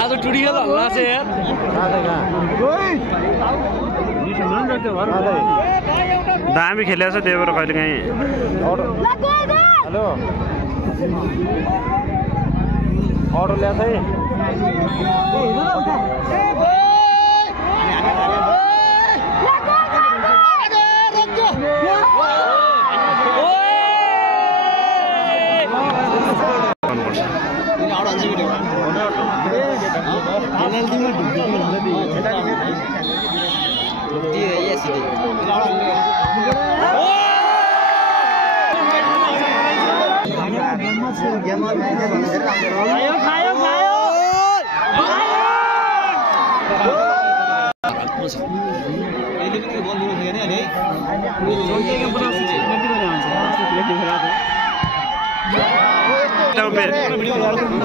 आज टुडी गेल हल्ला छ यार दामी खेलेछ त्यही भएर कहिले काहीँ हेलो अर्डर ल्याछ है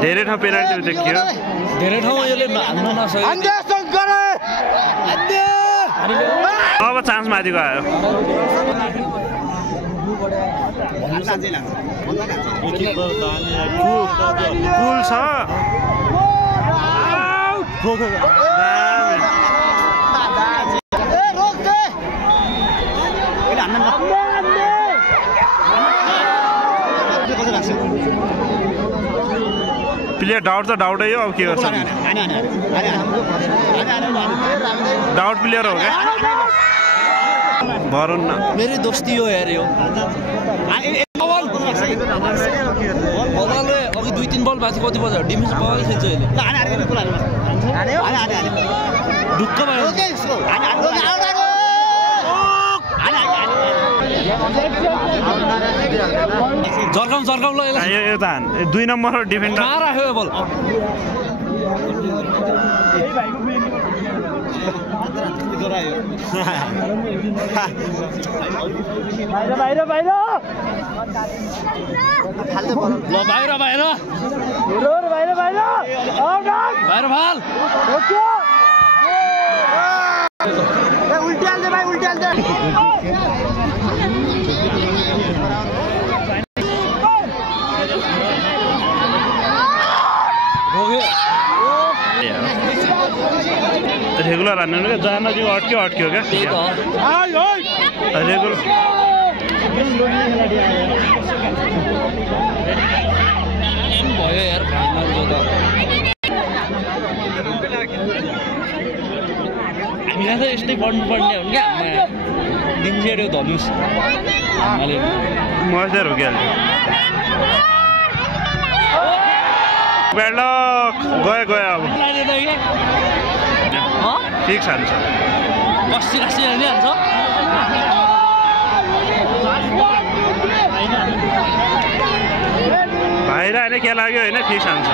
धेरै ठाउँ पेनाल्टी देखियो धेरै ठाउँ यसले हान्न नसक्यो अब चान्स माथिको आयो पुल छ प्लेयर डाउट त डाउटै हो अब के गर्छ डाउट प्लेयर हो क्या भरौँ न मेरै दोस्ती हो यार यो बलले अघि 2-3 बल बाँची कति बज्यो डिफेन्स बल खेल्छ अहिले ढुक्क भयो जर्काउँ ल यो त 2 नम्बर डिफेन्डर कहाँ राख्यो बल बाहिर फाल उल्टी हाल्दे भाइ उल्टी हाल्दे रेगुलर हान्नु क्या जहाँ नजिक अट्क्यो क्या रेगुलर भयो यार हामीलाई त यस्तै पढ्नुपर्ने हो क्या दिन छेड्यो धनुष मजदार हो क्या ब्याडलक गयो अब फिक्स हान्छ कस्सी हाल्ने हान्छ भाइरा होइन के लाग्यो होइन फिक्स हान्छ